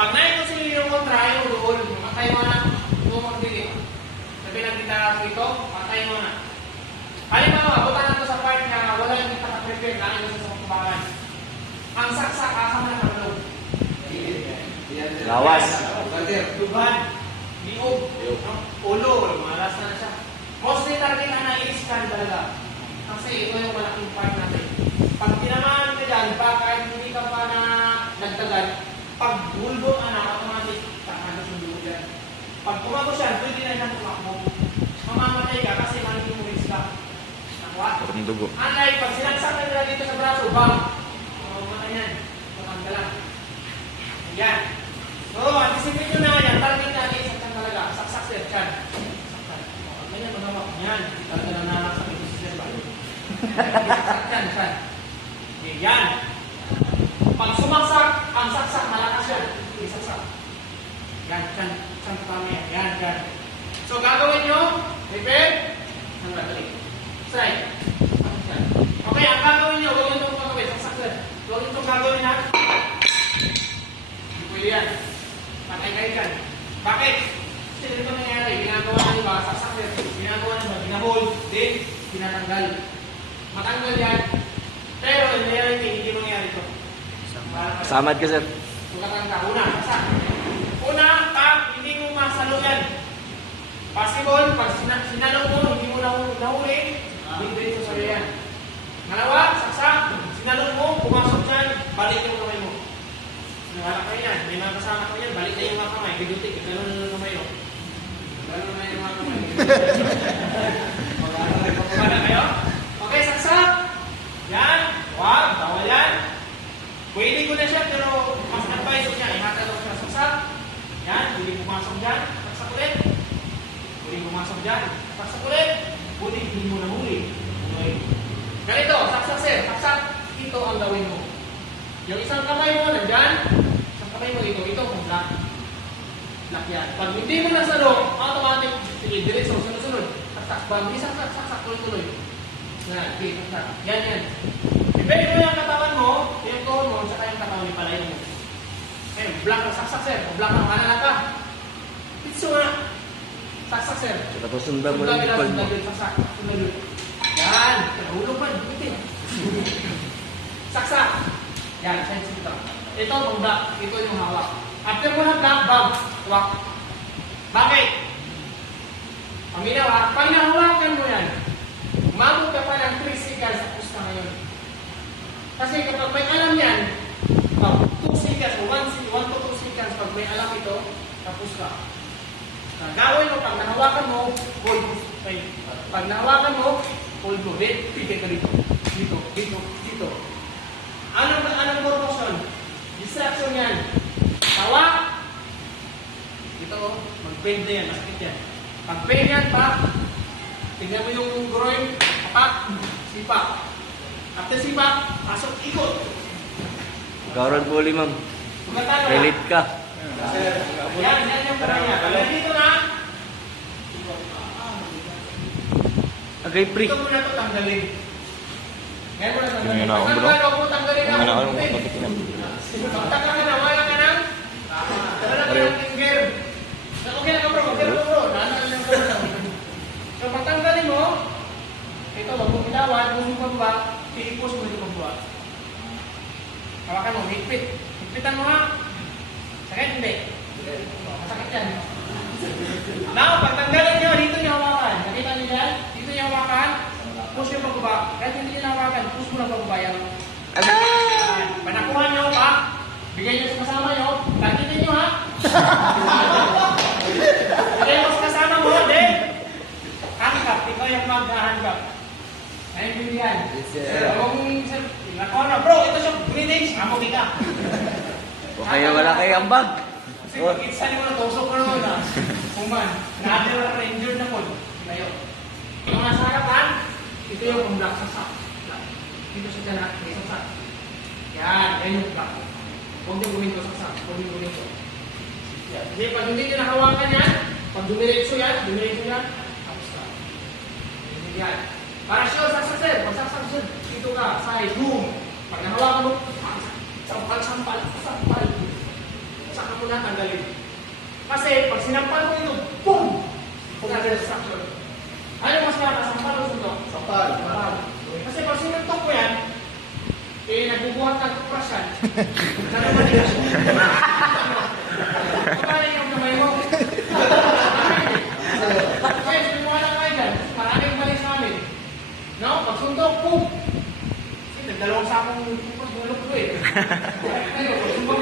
Pag na-consider yung kontra, yung rule, matay mo na, bumagdili. Sabi lang kita dito, matay mo na. Halimbawa, buta na ito sa part na wala yung kita ka-prepare na ano sa kumbakan. Ang saksak, asama na ng Lawas. Tuban, liog, ulo, malas na siya. Mostly target na i-scan talaga. Kasi ito yung malaking part natin. Pag tinamaan ka dyan, baka hindi ka pa na nagtagal, pag bulbo ka na, automatic, kakano yung dugo dyan. Pag kumago siya, pwede na siyang tumakbo. Mamamatay ka kasi malikin mo rin sila. Nakuha? Ang dugo. Unlike, pag sinagsakan nila dito sa braso, bang! Mamamatay yan. Tumakbo ka lang. Yan. So, anticipate nyo na yan. Target na saksan talaga. Saksak sir. Yan. Saksak. Ganyan, magawak. Yan. Talaga na nalaksak ito si sir. Saksak yan. Yan. Yan. Pag sumaksak, ang saksak, malakas yan. Isaksak. Yan. Yan. Yan. Yan. Yan. Yan. So, gagawin nyo. Prepare. Hanggang dali. Strike. Okay, ang gagawin nyo. Huwag nyo itong gagawin. Saksak sir. Huwag nyo itong gagawin ha. Hindi pwede yan. Patay-kaitan. Bakit? Kasi dito nangyayari, ginagawa na iba, saksak yan. Ginagawa na iba, ginahold, then pinatanggal. Matanggal yan. Pero in reality, hindi mangyayari ito. Samad ka, sir. Sugatan ka. Una, saksak. Una, pag hindi mo masalo yan. Possible, pag sinalo mo, hindi mo nahuli, hindi ito sa'yo yan. Ngalawa, saksak. Sinalo mo, pumasok dyan, balik yung kamay mo. Nawala kayo yan. May mga kasama ko yan. Balik na yung mga kamay. Bidutik. Gano'n na lang kamay. Gano'n na yung mga kamay. Magkano kayo? Okay, saksak. Yan. Wag. Bawal yan. Pwede ko na siya pero mas advice ko niya. Ihatalo siya. Saksak. Yan. Pwede pumasok dyan. Saksak ulit. Pwede pumasok dyan. Saksak ulit. Pwede hindi mo nahuli. Okay. Ganito. Saksak sir. Saksak. Ito ang gawin mo. Yung isang kamay mo, nandyan. Isang kamay mo ito. Ito kung black. Black yan. Pag hindi mo nasalo, automatic, sige, diretso, sunod-sunod. Saksak. Pag hindi saksak, tuloy-tuloy. Yan, okay, saksak. Yan, yan. Depende mo yung katawan mo, yung tuhod mo, saka yung katawan ni palay mo. Ayun, black na saksak, sir. Kung black na kanala ka. Pitso na. Saksak, sir. Tapos sundan mo lang yung mo. Saksak. Sunod. Yan. Hulog man. Bitin. Saksak. Yan, sensitive ito. Ito, ang black. Ito yung hawak. After mo na black, bag. Tuwak. Bakit? Paminawa, pag nahawakan mo yan, umabot ka pa ng 3 seconds, tapos ka ngayon. Kasi kapag may alam yan, 2 seconds, 1 to 2 seconds, pag may alam ito, tapos ka. Gawin mo, pag nahawakan mo, hold mo. Okay. Pag nahawakan mo, hold mo. Pigay ka dito. Dito, dito, dito. Anong motion? Distraction yan. Tawa. Ito, mag-bend na yan. Masakit yan. Pag-bend yan pa, tingnan mo yung groin, kapak, sipak. After sipak, pasok, ikot. Gawran po ulit, ma'am. Magkataga. Relate ka. Yan yung parang yan. Pag dito na, Agay, pre. ito mo na ito tanggalin. Ngayon mo na tanggalin. Tingnan ako, bro. Pagkakalo mo tanggalin na. Tingnan ako, matikinan. Pagkaka ka na, wala ka nang. Wala ka nang finger. Okay na ka bro, okay na ka bro. Nana lang ka bro. So pagtanggalin mo, ito, wag mong bitawan, kung mo pababa, piipos mo ito pababa. Hawakan mo, higpit. Higpitan mo ha. Sakit, hindi. Masakit yan. Now, pagtanggalin nyo, dito nyo hawakan. Nakita nyo yan? Dito nyo hawakan. Push nyo pababa. Kahit hindi nyo hawakan, push mo lang pababa yan. Panakuha nyo pa. Bigay nyo sa kasama nyo. Tagitin nyo ha. Bigay mo sa kasama mo. Then, handcuff. Ikaw yung mag-handcuff. Naintindihan. Sir, nakuha na. Bro, ito siya. Greetings. Amo kita. O kaya wala kayo ambag. Kasi pag-itsan mo na, tusok ko naman na. Kuman, na-adder na injured na po. Tayo. Yung nasa harapan, ito yung black sasak. Dito sa tiyanak, may sasak. Yan, yan yung black. Huwag niyo gawin ko sasak. Huwag niyo gawin ko. Kasi pag hindi niyo nakawakan yan, pag dumiretso yan, tapos ka. Yan. Para sure, saksak sir. Pag saksak sir, dito ka, side, boom. Pag nahawakan mo, sampal. Saka mo muna tanggalin. Kasi pag sinampal mo yung boom! Suction. Ano mas kaya, sampal o suntok? Sampal. Sampal. Kasi pag sinuntok ko yan, eh, nagbubuhat ng kuprasan. Nagmamanigas mo. Kapalay yung kamay mo. Guys, may mga lang kayo dyan. Maraming balik sa amin. No? Pag suntok, boom! Kasi nagdalawang sakong kupras, bulok ko eh. Ayun, pag suntok